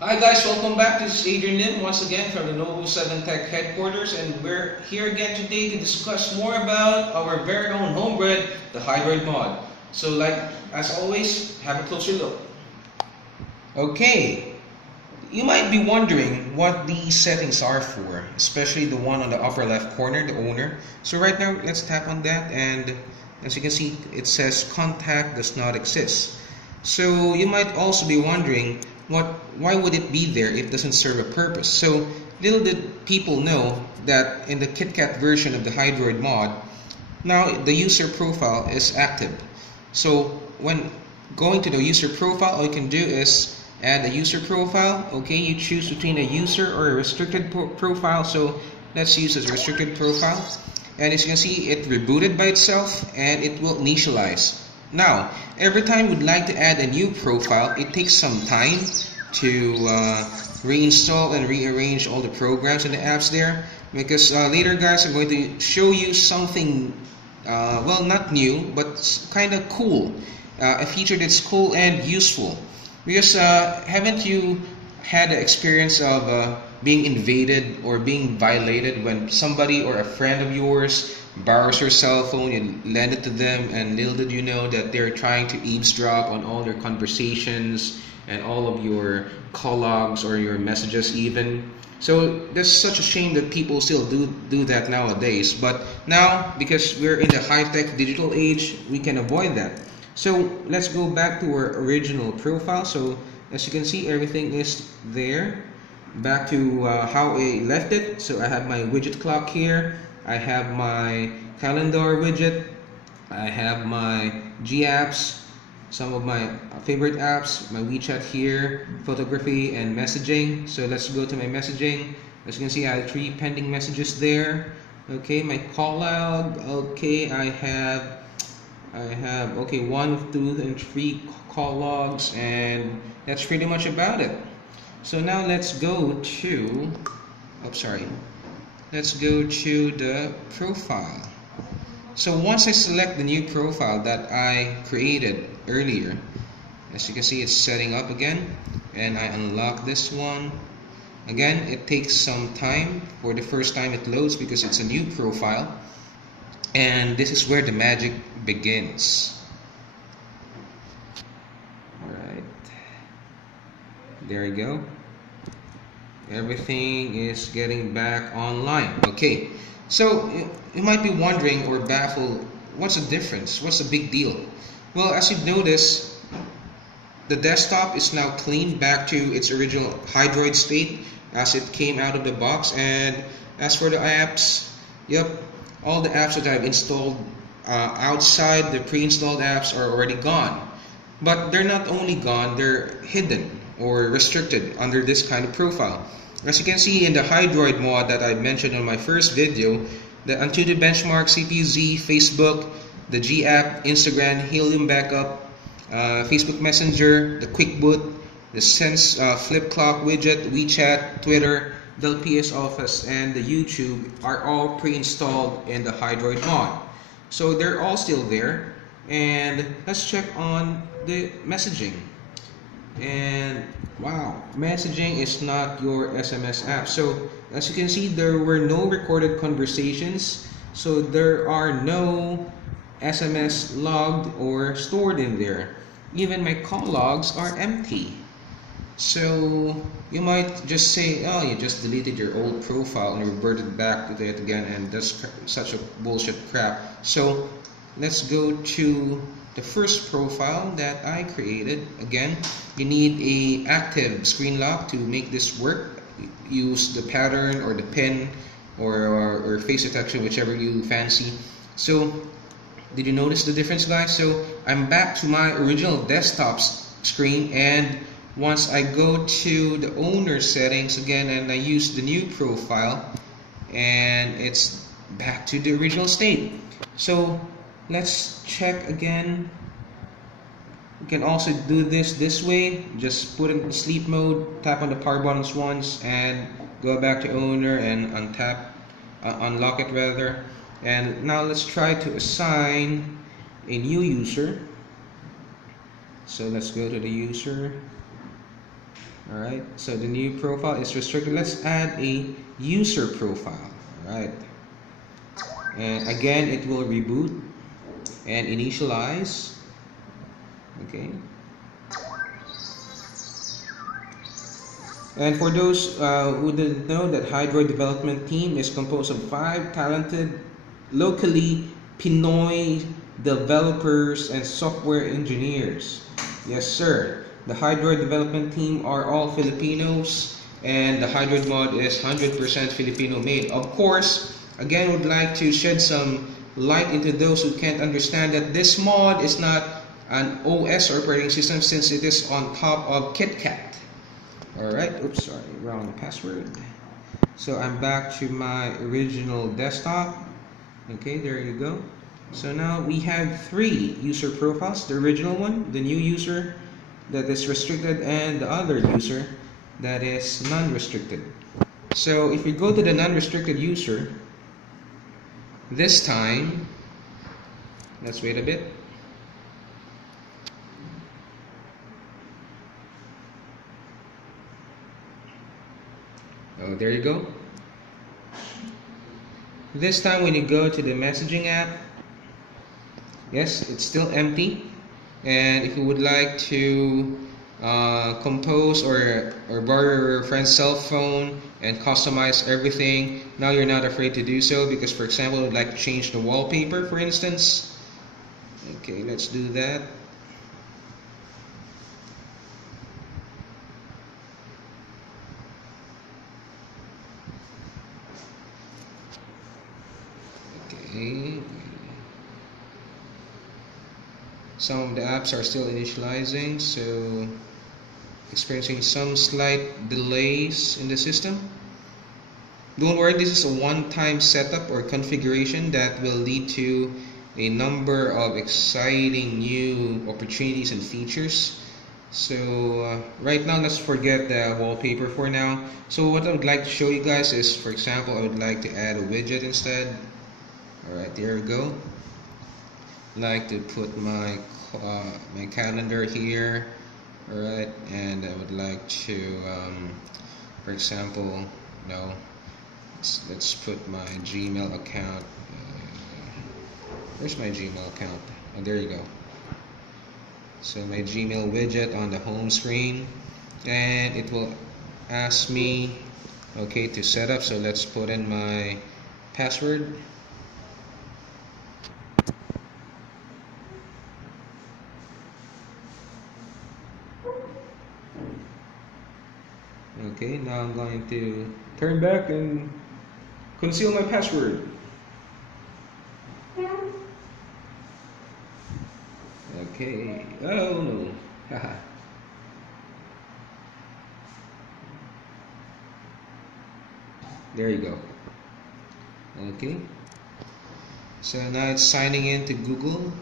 Hi guys, welcome back. This is Adrian Lim once again from the Novo 7 Tech headquarters, and we're here again today to discuss more about our very own homebred, the Hydroid mod. So as always, have a closer look. Okay, you might be wondering what these settings are for, especially the one on the upper left corner, the owner. So right now, let's tap on that, and as you can see, it says contact does not exist. So you might also be wondering, why would it be there if it doesn't serve a purpose? So little did people know that in the KitKat version of the Hydroid mod, now the user profile is active. So when going to the user profile, all you can do is add a user profile. Okay, you choose between a user or a restricted profile. So let's use a restricted profile. And as you can see, it rebooted by itself and it will initialize. Now, every time we'd like to add a new profile, it takes some time to reinstall and rearrange all the programs and the apps there, because later guys, I'm going to show you something, well, not new, but kind of cool, a feature that's cool and useful. Because haven't you had the experience of being invaded or being violated when somebody or a friend of yours borrows your cell phone, you lend it to them, and little did you know that they're trying to eavesdrop on all your conversations and all of your call logs or your messages even. So there's such a shame that people still do that nowadays. But now, because we're in the high-tech digital age, we can avoid that. So let's go back to our original profile. So as you can see, everything is there. Back to how I left it. So I have my widget clock here. I have my calendar widget. I have my G apps, some of my favorite apps, my WeChat here, photography and messaging. So let's go to my messaging. As you can see, I have 3 pending messages there. Okay, my call log. Okay, I have okay 1, 2, and 3 call logs, and that's pretty much about it. So now let's go to, let's go to the profile. So once I select the new profile that I created earlier, as you can see, it's setting up again, and I unlock this one. Again, it takes some time for the first time it loads because it's a new profile, and this is where the magic begins. Alright, there you go. Everything is getting back online. Okay, so you might be wondering or baffled, what's the difference? What's the big deal? Well, as you've noticed, the desktop is now cleaned back to its original Hydroid state as it came out of the box. And as for the apps, yep, all the apps that I've installed outside the pre-installed apps are already gone. But they're not only gone, they're hidden or restricted under this kind of profile. As you can see in the Hydroid mod that I mentioned on my first video, the Antutu Benchmark, CPZ, Facebook, the G app, Instagram, Helium Backup, Facebook Messenger, the Quick Boot, the Sense Flip Clock widget, WeChat, Twitter, the PS Office, and the YouTube are all pre-installed in the Hydroid mod. So they're all still there. And let's check on the messaging. And wow, messaging is not your SMS app. So as you can see, there were no recorded conversations, so there are no SMS logged or stored in there. Even my call logs are empty. So you might just say, oh, you just deleted your old profile and reverted back to it again, and that's such a bullshit crap. So let's go to the first profile that I created. Again, you need a active screen lock to make this work. Use the pattern or the pin or face detection, whichever you fancy. So did you notice the difference, guys? So I'm back to my original desktop screen, and once I go to the owner settings again and I use the new profile, and it's back to the original state. So let's check again. You can also do this way. Just put it in sleep mode, tap on the power buttons once, and go back to owner and unlock it rather. And now let's try to assign a new user. So let's go to the user. Alright, so the new profile is restricted. Let's add a user profile. Alright, and again it will reboot and initialize. Okay, and for those who didn't know, that Hydroid development team is composed of 5 talented, locally Pinoy developers and software engineers. Yes, sir. The Hydroid development team are all Filipinos, and the Hydroid mod is 100% Filipino made. Of course, again, would like to shed some light into those who can't understand that this mod is not an OS operating system, since it is on top of KitKat. Alright, oops, sorry, wrong password. So I'm back to my original desktop. Okay, there you go. So now we have 3 user profiles: the original one, the new user that is restricted, and the other user that is non-restricted. So if we go to the non-restricted user, this time, let's wait a bit. Oh, there you go. This time when you go to the messaging app, yes, it's still empty. And if you would like to compose or borrow your friend's cell phone and customize everything, now you're not afraid to do so, because for example, you'd like to change the wallpaper, for instance. Okay, let's do that. Okay. Some of the apps are still initializing, so experiencing some slight delays in the system. Don't worry, this is a one-time setup or configuration that will lead to a number of exciting new opportunities and features. So right now, let's forget the wallpaper for now. So what I would like to show you guys is, for example, I would like to add a widget instead. Alright, there we go. I'd like to put my my calendar here. Alright, and I would like to for example, no, let's put my Gmail account. Where's my Gmail account? Oh, there you go. So my Gmail widget on the home screen, and it will ask me, okay, to set up. So let's put in my password. Okay, now I'm going to turn back and conceal my password. Okay, oh no, haha. There you go. Okay, so now it's signing in to Google.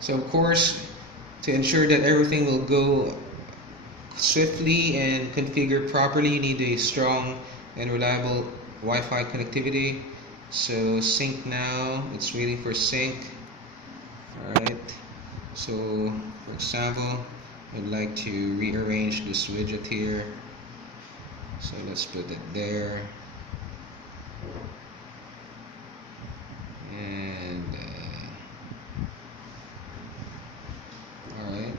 So of course, to ensure that everything will go swiftly and configured properly, you need a strong and reliable Wi-Fi connectivity. So sync now, it's waiting for sync. Alright, so for example, I'd like to rearrange this widget here. So let's put it there. And alright,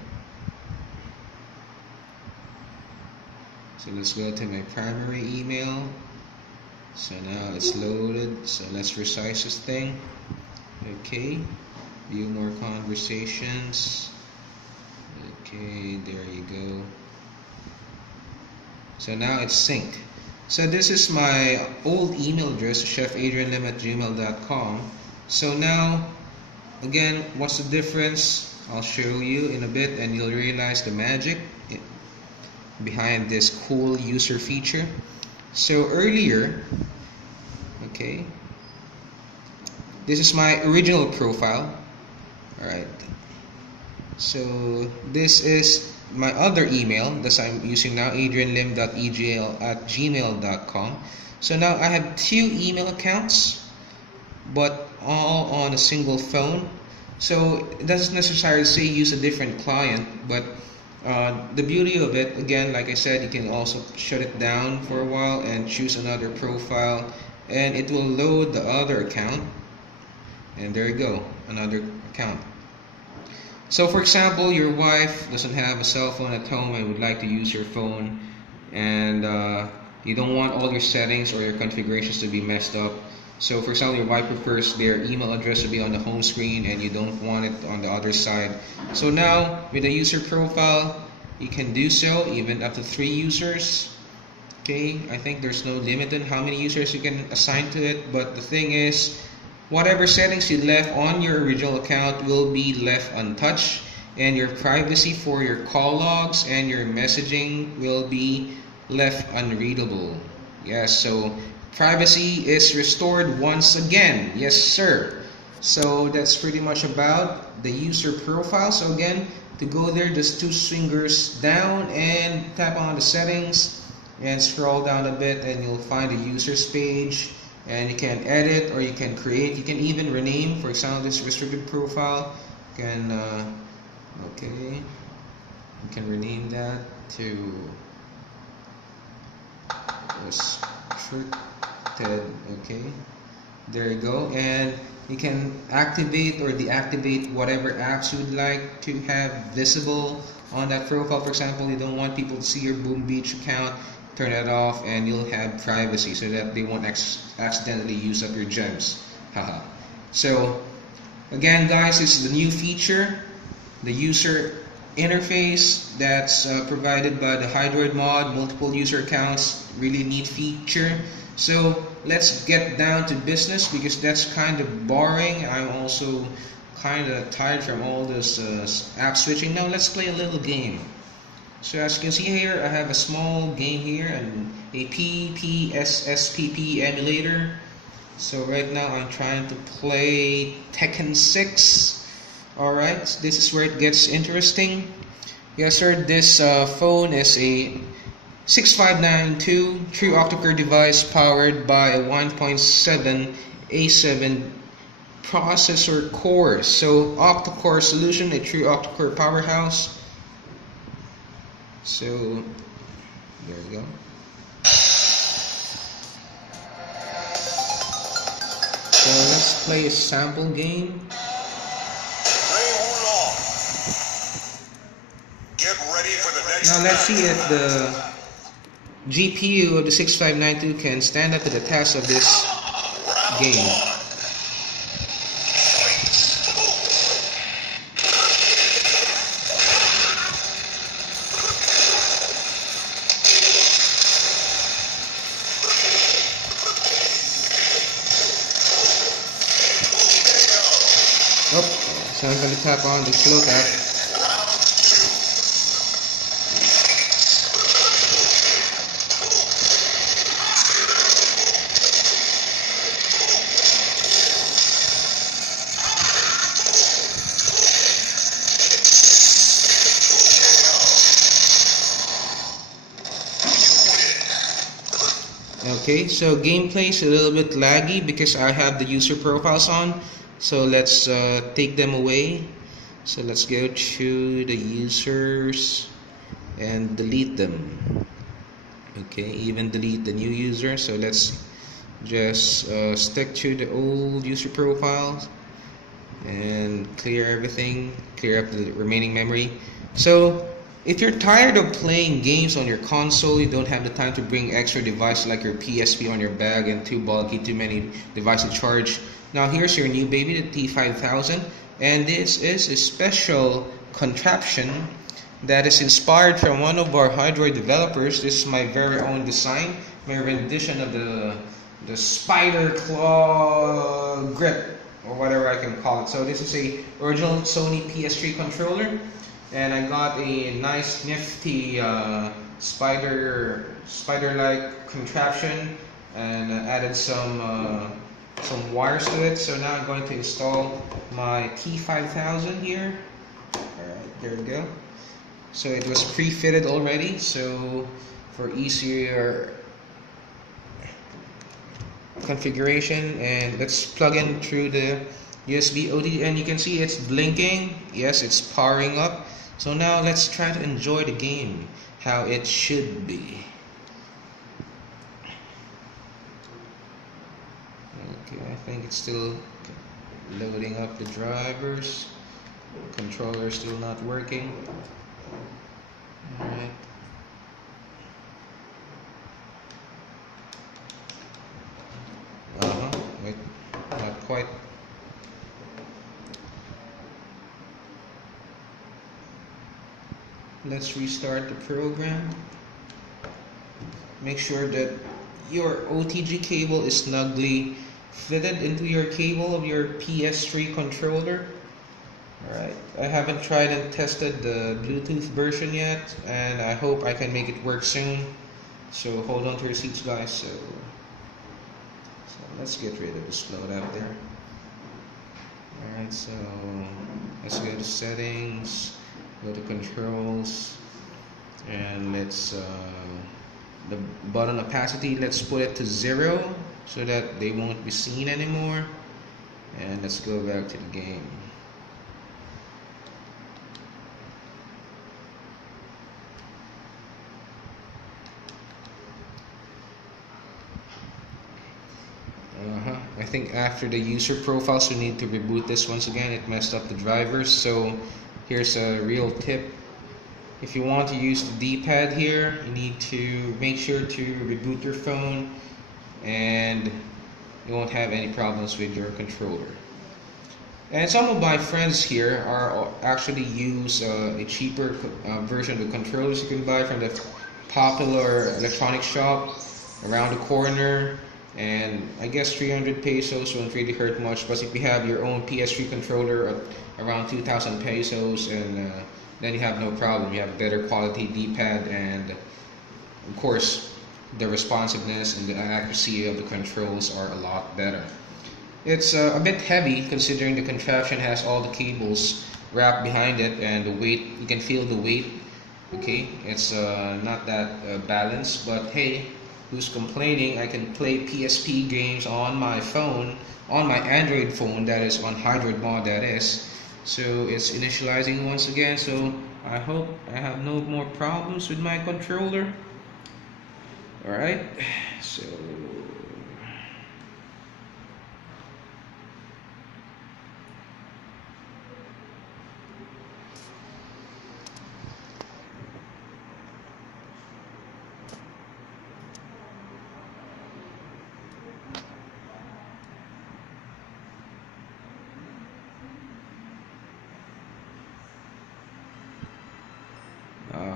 so let's go to my primary email. So now it's loaded, so let's resize this thing. Okay, view more conversations. Okay, there you go. So now it's synced. So this is my old email address, chefadrianlim@gmail.com. So now, again, what's the difference? I'll show you in a bit, and you'll realize the magic behind this cool user feature. So earlier, okay, this is my original profile. Alright, So this is my other email that I'm using now, adrianlim.egl@gmail.com. So now I have two email accounts, but all on a single phone. So it doesn't necessarily say use a different client, but the beauty of it, again, like I said, you can also shut it down for a while and choose another profile, and it will load the other account, and there you go, another account. So for example, your wife doesn't have a cell phone at home and would like to use your phone, and you don't want all your settings or your configurations to be messed up. So for example, your wife prefers their email address to be on the home screen and you don't want it on the other side. So now with the user profile, you can do so even up to 3 users. Okay, I think there's no limit in how many users you can assign to it, but the thing is, whatever settings you left on your original account will be left untouched, and your privacy for your call logs and your messaging will be left unreadable. Yes, so privacy is restored once again. Yes, sir. So that's pretty much about the user profile. So again, to go there, just 2 fingers down and tap on the settings and scroll down a bit, and you'll find the users page, and you can edit or you can create. You can even rename. For example, this restricted profile can okay, you can rename that to restricted. Okay, there you go, and you can activate or deactivate whatever apps you would like to have visible on that profile. For example, you don't want people to see your Boom Beach account, turn that off, and you'll have privacy so that they won't accidentally use up your gems. Haha. So again, guys, this is the new feature, the user interface that's provided by the Hydroid mod, multiple user accounts, really neat feature. So let's get down to business, because that's kind of boring. I'm also kind of tired from all this app switching. Now let's play a little game. So as you can see here, I have a small game here and a PPSSPP emulator. So right now I'm trying to play Tekken 6. Alright, this is where it gets interesting. Yes sir, this phone is a 6592 true octa-core device powered by a 1.7 A7 processor core. So octa-core solution, a true octa-core powerhouse. So there we go. So let's play a sample game. Get ready for the next now let's see if the GPU of the 6592 can stand up to the test of this game. Oh, so I'm going to tap on the slow tap. Okay, so gameplay is a little bit laggy because I have the user profiles on. So let's take them away. So let's go to the users and delete them. Okay, even delete the new user. So let's just stick to the old user profiles and clear everything, clear up the remaining memory. So if you're tired of playing games on your console, you don't have the time to bring extra devices like your PSP on your bag and too bulky, too many devices to charge. Now here's your new baby, the T5000, and this is a special contraption that is inspired from one of our Hydroid developers. This is my very own design, my rendition of the spider claw grip, or whatever I can call it. So this is a original Sony PS3 controller, and I got a nice nifty spider-like contraption, and added some wires to it. So now I'm going to install my T5000 here. Alright, there we go. So it was pre-fitted already, so for easier configuration. And let's plug in through the USB OT, and you can see it's blinking. Yes, it's powering up. So now let's try to enjoy the game how it should be. Okay, I think it's still loading up the drivers. Controller still not working. Alright. Wait, not quite. Let's restart the program. Make sure that your OTG cable is snugly fitted into your cable of your PS3 controller. Alright, I haven't tried and tested the Bluetooth version yet, and I hope I can make it work soon. So hold on to your seats, guys. So let's get rid of this load out there. Alright, so let's go to settings, go to controls, and let's the button opacity, let's put it to 0 so that they won't be seen anymore. And let's go back to the game. I think after the user profiles, we need to reboot this once again. It messed up the drivers. So here's a real tip. If you want to use the D-pad here, you need to make sure to reboot your phone, and you won't have any problems with your controller. And some of my friends here are actually use a cheaper version of the controllers you can buy from the popular electronic shop around the corner. And I guess 300 pesos won't really hurt much, but if you have your own PS3 controller at around 2,000 pesos, and then you have no problem. You have better quality D-pad, and of course the responsiveness and the accuracy of the controls are a lot better. It's a bit heavy considering the contraption has all the cables wrapped behind it, and the weight, you can feel the weight. Okay, it's not that balanced, but hey, who's complaining? I can play PSP games on my phone, on my Android phone, that is on Hydroid mod, that is. So it's initializing once again, so I hope I have no more problems with my controller. Alright, so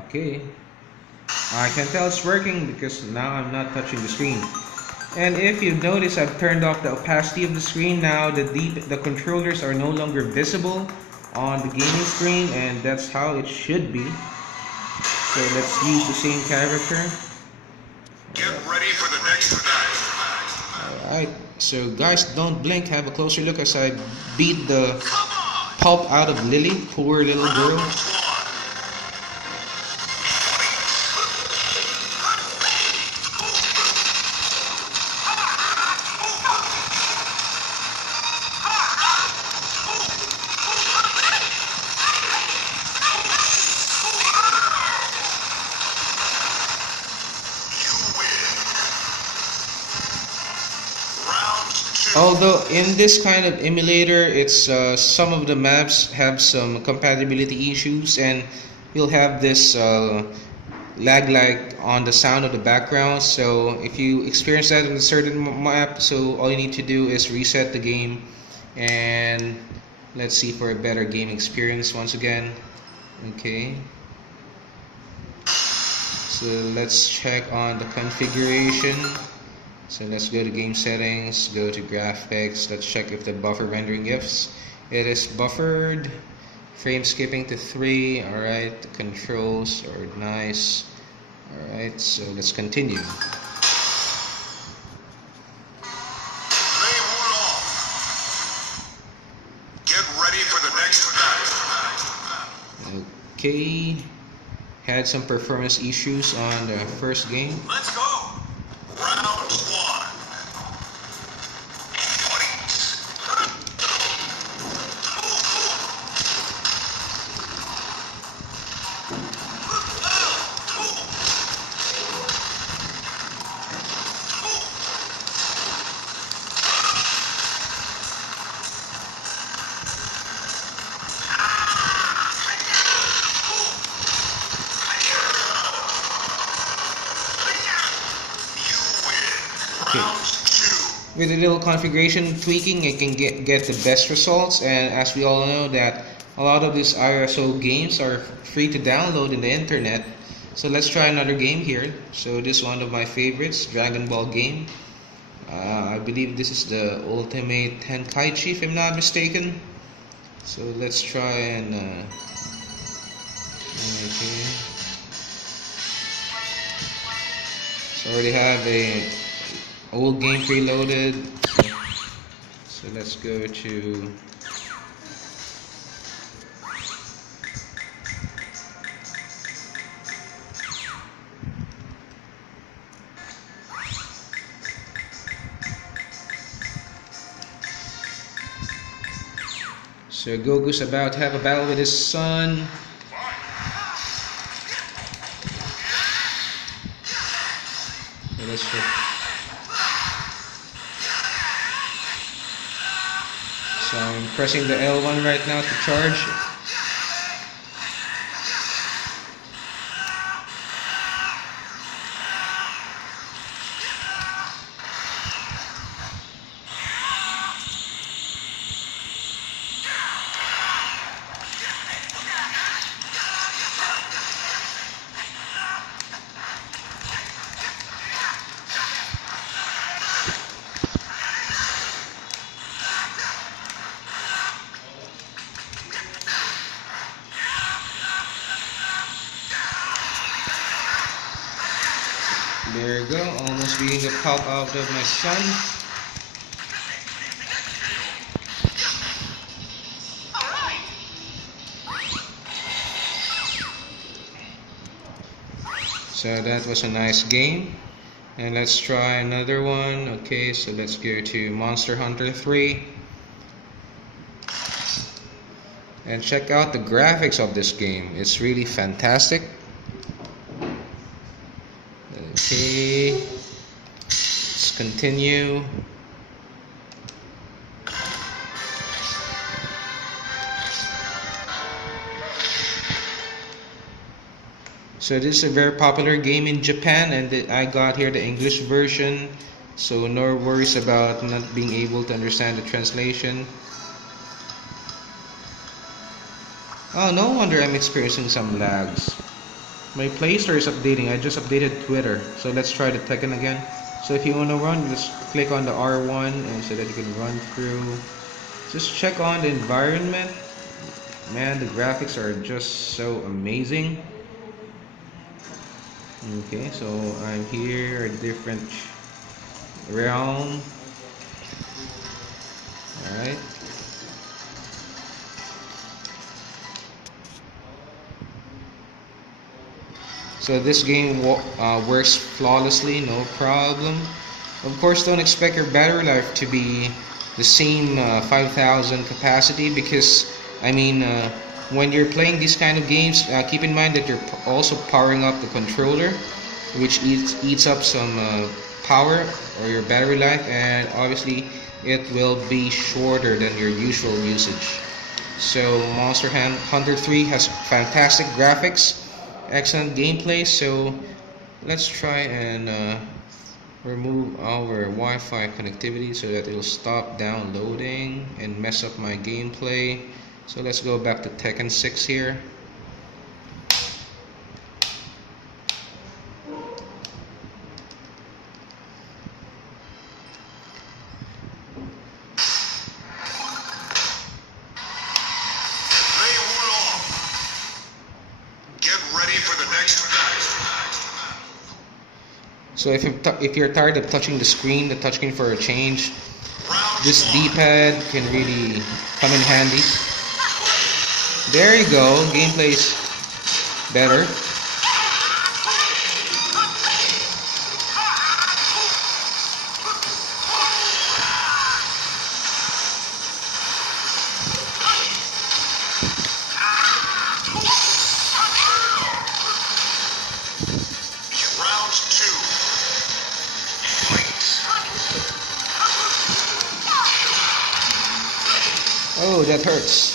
okay, I can tell it's working because now I'm not touching the screen. And if you notice, I've turned off the opacity of the screen. Now the controllers are no longer visible on the gaming screen, and that's how it should be. So let's use the same character. Get ready for the next match. Alright, so guys, don't blink, have a closer look as I beat the pulp out of Lily, poor little girl. Although in this kind of emulator, it's some of the maps have some compatibility issues, and you'll have this lag on the sound of the background. So if you experience that in a certain map, so all you need to do is reset the game, and let's see for a better game experience once again. Okay, so let's check on the configuration. So let's go to game settings, go to graphics, let's check if the buffer rendering ifs. It is buffered, frame skipping to 3, alright, the controls are nice. Alright, so let's continue. Get ready for the next match. Okay, had some performance issues on the first game. Let's go. Round one. With a little configuration tweaking, it can get the best results. And as we all know that a lot of these ISO games are free to download in the internet. So let's try another game here. So this is one of my favorites, Dragon Ball game. I believe this is the Ultimate Tenkaichi if I'm not mistaken. So let's try and okay. So I already have a old game preloaded, so let's go to so Goku's about to have a battle with his son. So let's check. So I'm pressing the L1 right now to charge. There we go, almost beating the pop out of my son. So that was a nice game. And let's try another one. Okay, so let's go to Monster Hunter 3. And check out the graphics of this game. It's really fantastic. Okay, let's continue. So this is a very popular game in Japan, and I got here the English version, so no worries about not being able to understand the translation. Oh, no wonder I'm experiencing some lags. My Play Store is updating. I just updated Twitter. So let's try the Tekken again. So if you want to run, just click on the R1 and so that you can run through. Just check on the environment. Man, the graphics are just so amazing. Okay, so I'm here, a different realm. Alright. So this game works flawlessly, no problem. Of course, don't expect your battery life to be the same 5000 capacity, because I mean when you're playing these kind of games, keep in mind that you're also powering up the controller, which eats up some power or your battery life, and obviously it will be shorter than your usual usage. So Monster Hunter 3 has fantastic graphics, excellent gameplay. So let's try and remove our Wi-Fi connectivity so that it will stop downloading and mess up my gameplay. So let's go back to Tekken 6 here. So if you're tired of touching the touch screen for a change, this D-pad can really come in handy. There you go, gameplay's better. Oh, that hurts.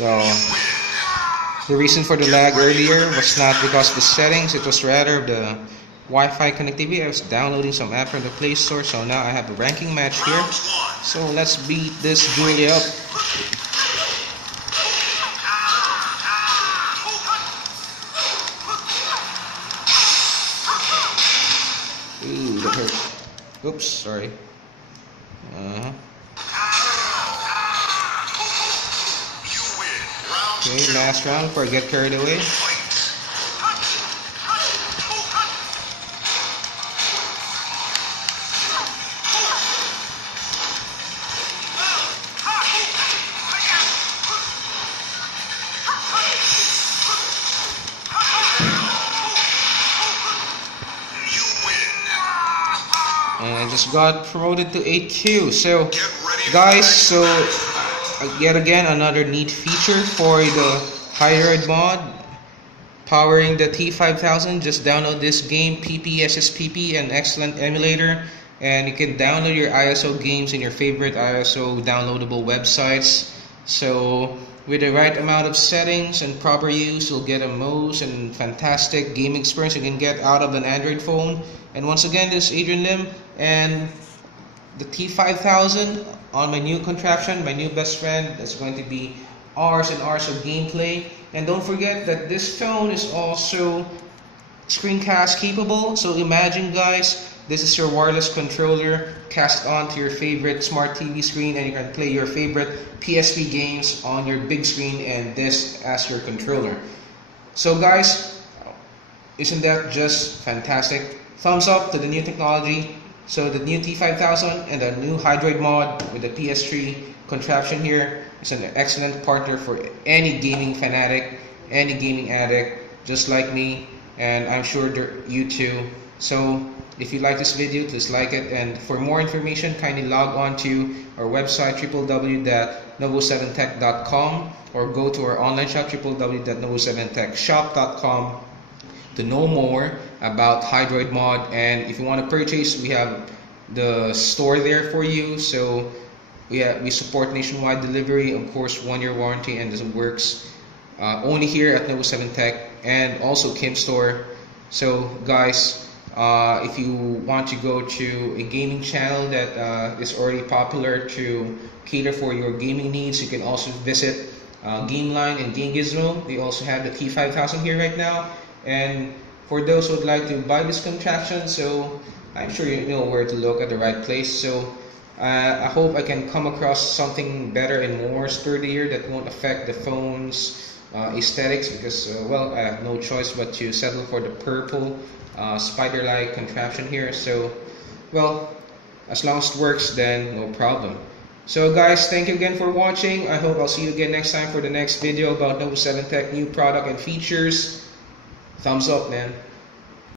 So the reason for the lag earlier was not because of the settings, it was rather the Wi-Fi connectivity. I was downloading some app from the Play Store, so now I have a ranking match here. So let's beat this Julie up. Ooh, that hurt. Oops, sorry. Okay, last round before I get carried away. And I just got promoted to 8Q. So, guys, so yet again another neat feature for the Hydroid mod powering the T5000. Just download this game, PPSSPP, an excellent emulator, and you can download your ISO games in your favorite ISO downloadable websites. So with the right amount of settings and proper use, you'll get a most and fantastic game experience you can get out of an Android phone. And once again, this is Adrian Lim, and the T5000 on my new contraption, my new best friend. That's going to be hours and hours of gameplay. And don't forget that this phone is also screencast capable. So imagine, guys, this is your wireless controller cast onto your favorite smart TV screen, and you can play your favorite PSP games on your big screen and this as your controller. So guys, isn't that just fantastic? Thumbs up to the new technology. So the new T5000 and the new Hydroid mod with the PS3 contraption here is an excellent partner for any gaming fanatic, any gaming addict, just like me, and I'm sure you too. So if you like this video, please like it, and for more information, kindly log on to our website www.novo7tech.com or go to our online shop www.novo7techshop.com to know more about Hydroid mod. And if you want to purchase, we have the store there for you. So we support nationwide delivery, of course 1-year warranty, and this works only here at Novo 7 Tech and also Kim Store. So guys, if you want to go to a gaming channel that is already popular to cater for your gaming needs, you can also visit GameLine and Game Gizmo. They also have the T5000 here right now. And for those who would like to buy this contraption, so I'm sure you know where to look at the right place. So I hope I can come across something better and more sturdier that won't affect the phone's aesthetics, because well, I have no choice but to settle for the purple spider-like contraption here. So well, as long as it works, then no problem. So guys, thank you again for watching. I hope I'll see you again next time for the next video about Novo 7 Tech new product and features. Thumbs up, man.